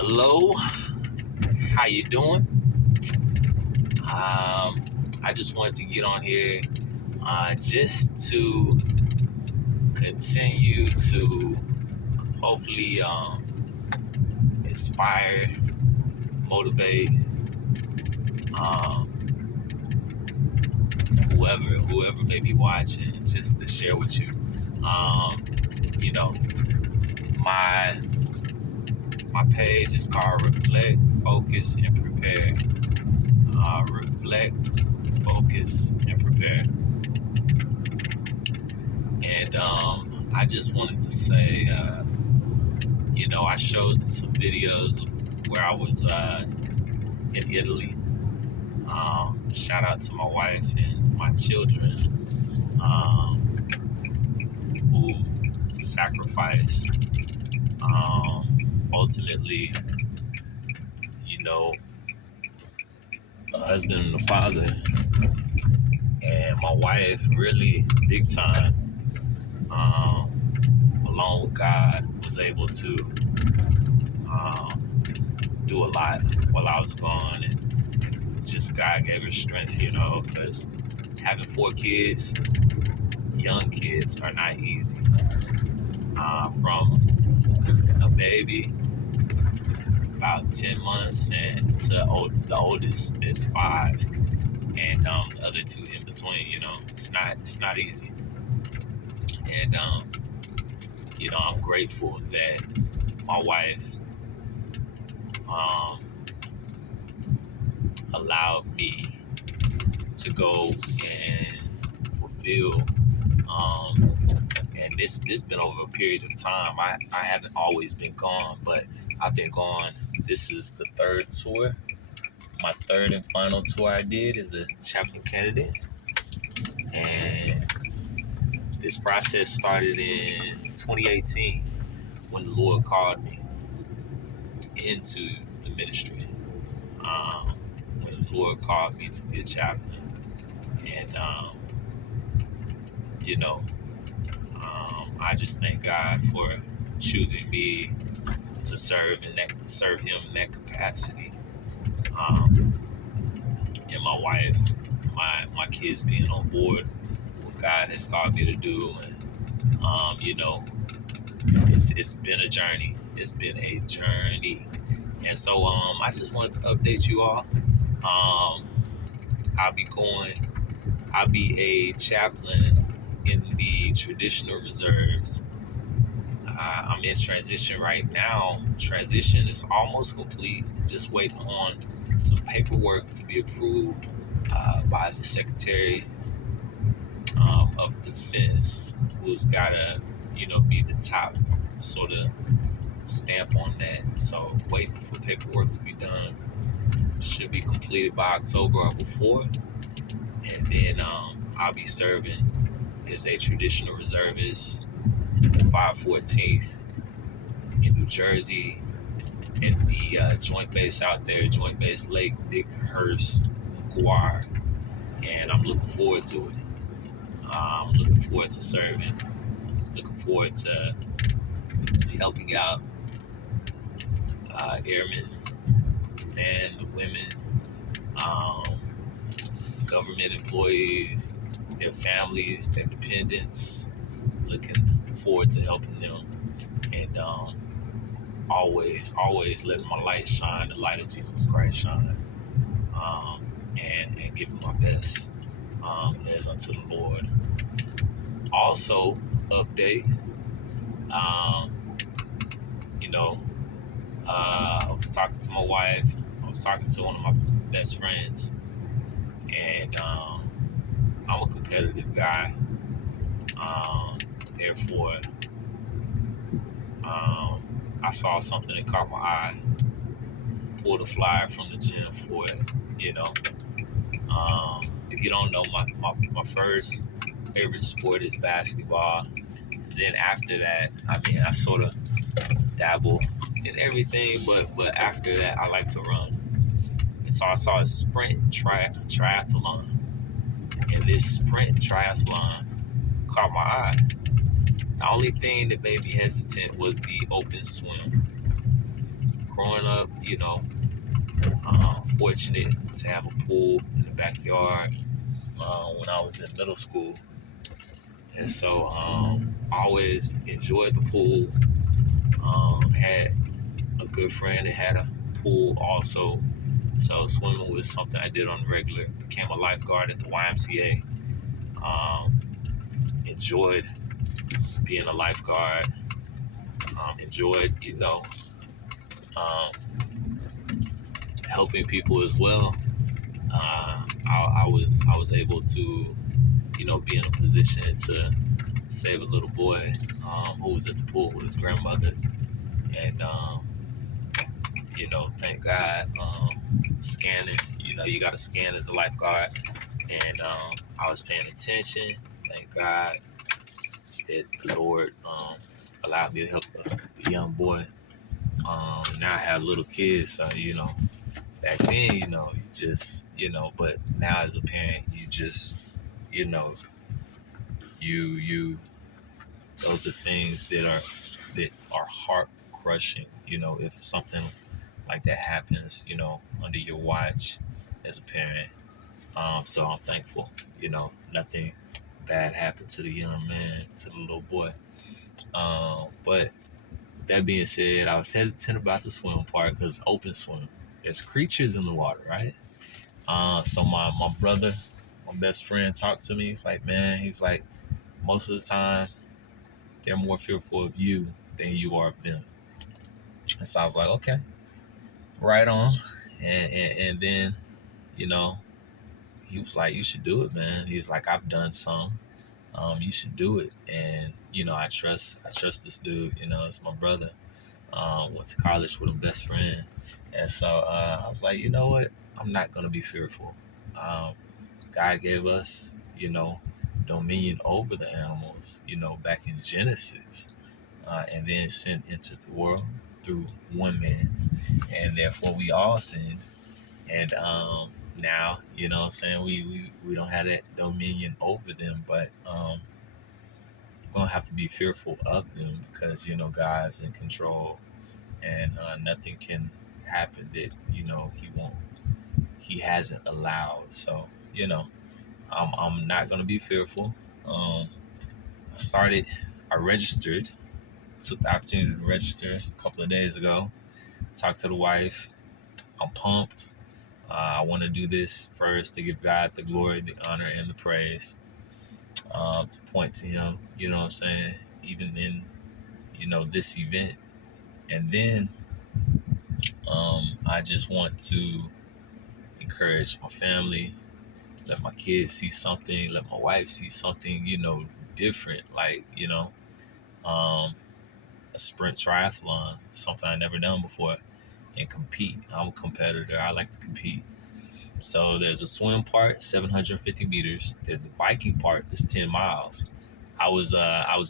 Hello, how you doing? I just wanted to get on here just to continue to hopefully inspire, motivate um, whoever may be watching, just to share with you. Um, you know, my my page is called Reflect, Focus, and Prepare. Reflect, focus, and prepare. And I just wanted to say, I showed some videos of where I was in Italy. Shout out to my wife and my children who sacrificed. Ultimately, a husband and a father, and my wife really big time, along with God, was able to do a lot while I was gone, and just God gave her strength, because having 4 kids, young kids, are not easy. From a baby, about 10 months, and to the oldest is 5, and the other 2 in between. It's not easy, and I'm grateful that my wife allowed me to go and fulfill. And this been over a period of time. I haven't always been gone, but I've been gone. This is the 3rd tour. My 3rd and final tour I did as a chaplain candidate, and this process started in 2018 when the Lord called me into the ministry. When the Lord called me to be a chaplain, and I just thank God for choosing me to serve Him in that capacity. And my wife, my kids being on board, what God has called me to do, and it's been a journey. It's been a journey, and so I just wanted to update you all. I'll be a chaplain in the traditional reserves. I'm in transition right now. Transition is almost complete. Just waiting on some paperwork to be approved by the Secretary of Defense, who's gotta, be the top sort of stamp on that. So waiting for paperwork to be done. Should be completed by October or before, and then I'll be serving as a traditional reservist, 514th in New Jersey, at the joint base out there, Joint Base Lake Dickhurst, Guar, and I'm looking forward to it. I'm looking forward to serving. Looking forward to helping out airmen, men, the women, government employees, their families, their dependents. Looking forward to helping them, and always letting my light shine, the light of Jesus Christ shine, and giving my best as unto the Lord. Also, update, I was talking to my wife. I was talking to one of my best friends, and I'm a competitive guy. Therefore, I saw something that caught my eye. Pulled a flyer from the gym for it. If you don't know, my first favorite sport is basketball. Then after that, I sort of dabble in everything, but after that, I like to run. And so I saw a sprint triathlon, and this sprint triathlon caught my eye. The only thing that made me hesitant was the open swim. growing up, fortunate to have a pool in the backyard when I was in middle school. And so always enjoyed the pool. Had a good friend that had a pool also. So swimming was something I did on the regular. Became a lifeguard at the YMCA. Enjoyed being a lifeguard. Enjoyed, um, helping people as well. I was able to, be in a position to save a little boy who was at the pool with his grandmother, and thank God, scanning. You got to scan as a lifeguard, and I was paying attention. Thank God that the Lord allowed me to help a young boy. Now I have little kids, so back then, you just, but now as a parent, you just, you know, you those are things that are heart crushing. If something like that happens, under your watch as a parent. So I'm thankful. Nothing bad happened to the young man, to the little boy. But that being said, I was hesitant about the swim part because open swim. There's creatures in the water, right? So my brother, my best friend, talked to me. He was like, most of the time, they're more fearful of you than you are of them. And so I was like, okay, right on. And then, you know, he was like, you should do it, man. He's like, I've done some. You should do it. And, I trust this dude, it's my brother. Went to college with a best friend. And so I was like, you know what? I'm not going to be fearful. Um, God gave us, dominion over the animals, back in Genesis, and then sent into the world through one man. And therefore we all sinned. And now, what I'm saying, we don't have that dominion over them, but we're going to have to be fearful of them because, God's in control, and nothing can happen that, he hasn't allowed. So, I'm not going to be fearful. I registered, took the opportunity to register a couple of days ago, talked to the wife. I'm pumped. I want to do this first to give God the glory, the honor, and the praise, to point to Him, you know what I'm saying, even in, this event. And then I just want to encourage my family, let my kids see something, let my wife see something, different, like, um, a sprint triathlon, something I never done before, and compete. I'm a competitor. I like to compete. So there's a swim part, 750 meters. There's the biking part, that's 10 miles. I was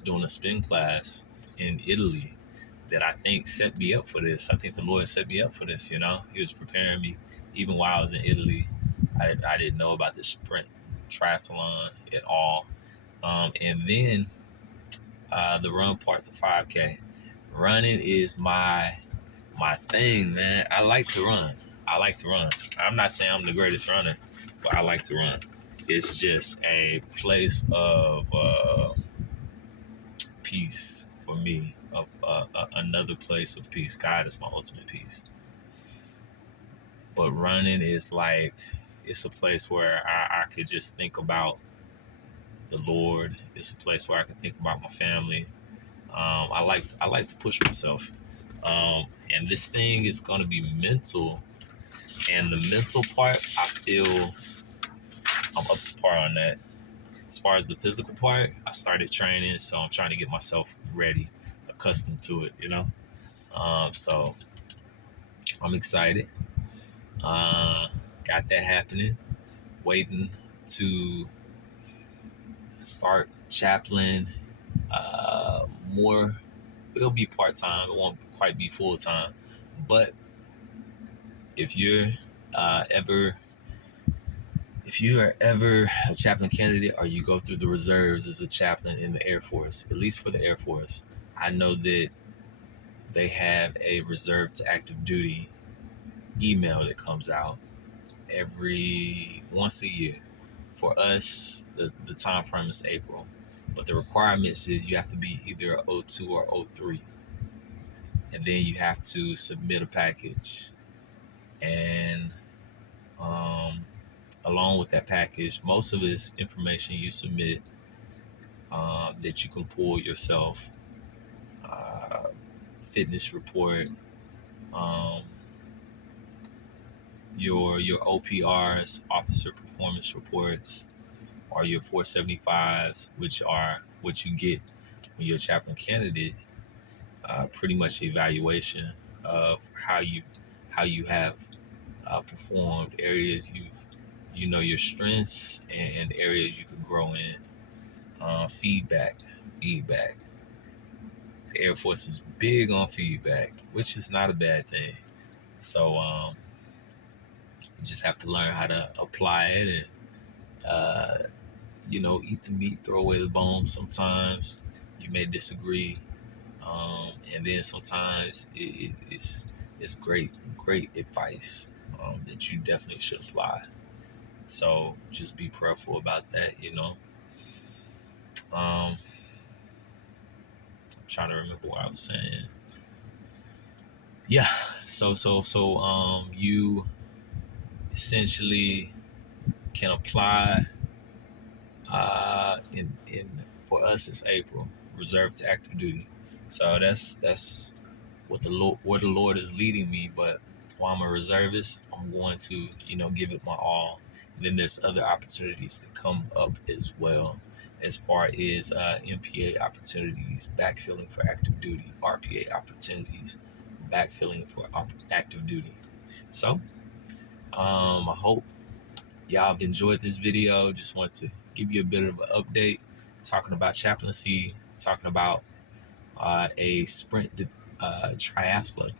doing a spin class in Italy that I think set me up for this. I think the Lord set me up for this. He was preparing me even while I was in Italy. I didn't know about the sprint triathlon at all. And then the run part, the 5K. Running is my thing, man. I like to run. I'm not saying I'm the greatest runner, but I like to run. It's just a place of peace for me, another place of peace. God is my ultimate peace. But running is like, it's a place where I could just think about the Lord. It's a place where I can think about my family. I like to push myself. And this thing is going to be mental. And the mental part, I feel I'm up to par on that. As far as the physical part, I started training, so I'm trying to get myself ready, accustomed to it, So I'm excited. Got that happening. Waiting to start Chaplain. More, it'll be part-time. It won't quite be full-time. But if you're ever a chaplain candidate, or you go through the reserves as a chaplain in the Air Force, at least for the Air Force, I know that they have a reserve to active duty email that comes out every once a year. For us, the time frame is April, but the requirements is you have to be either a O2 or O3, and then you have to submit a package. And along with that package, most of this information you submit that you can pull yourself, fitness report, um, your OPRs, officer performance reports, or your 475s, which are what you get when you're a chaplain candidate. Pretty much evaluation of how you have performed, areas your strengths and areas you could grow in. Feedback. The Air Force is big on feedback, which is not a bad thing. So you just have to learn how to apply it and eat the meat, throw away the bones. Sometimes you may disagree, and then sometimes it's great advice that you definitely should apply. So just be prayerful about that. I'm trying to remember what I was saying. Yeah. So you essentially can apply in for us it's April, reserved to active duty. So that's what where the Lord is leading me. But while I'm a reservist, I'm going to give it my all. And then there's other opportunities that come up as well, as far as MPA opportunities, backfilling for active duty, RPA opportunities, backfilling for active duty. So I hope y'all have enjoyed this video. Just want to give you a bit of an update, talking about chaplaincy, talking about a sprint triathlon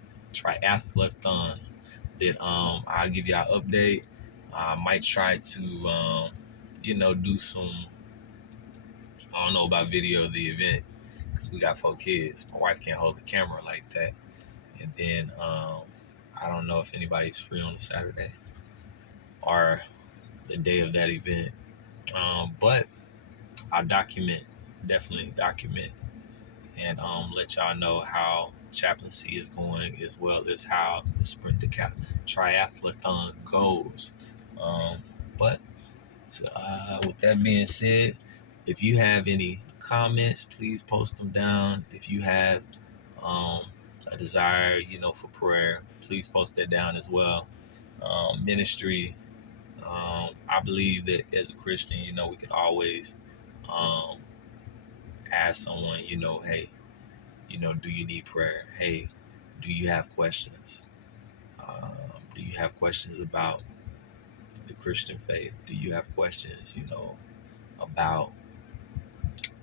that I'll give y'all an update. I might try to do some, I don't know about video of the event because we got 4 kids. My wife can't hold the camera like that. And then I don't know if anybody's free on a Saturday or the day of that event. But I'll definitely document, and let y'all know how chaplaincy is going, as well as how the sprint to triathlon goes. But with that being said, if you have any comments, please post them down. If you have a desire, for prayer, please post that down as well. Ministry. I believe that as a Christian, we can always ask someone, hey, do you need prayer? Hey, do you have questions? Do you have questions about the Christian faith? Do you have questions, about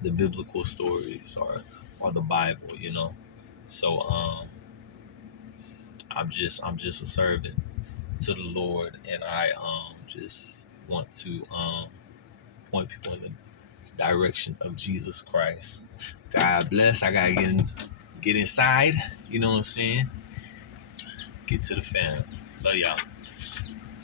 the biblical stories or the Bible? So I'm just a servant to the Lord, and I just want to point people in the direction of Jesus Christ. God bless. I gotta get inside. You know what I'm saying? Get to the fam. Love y'all.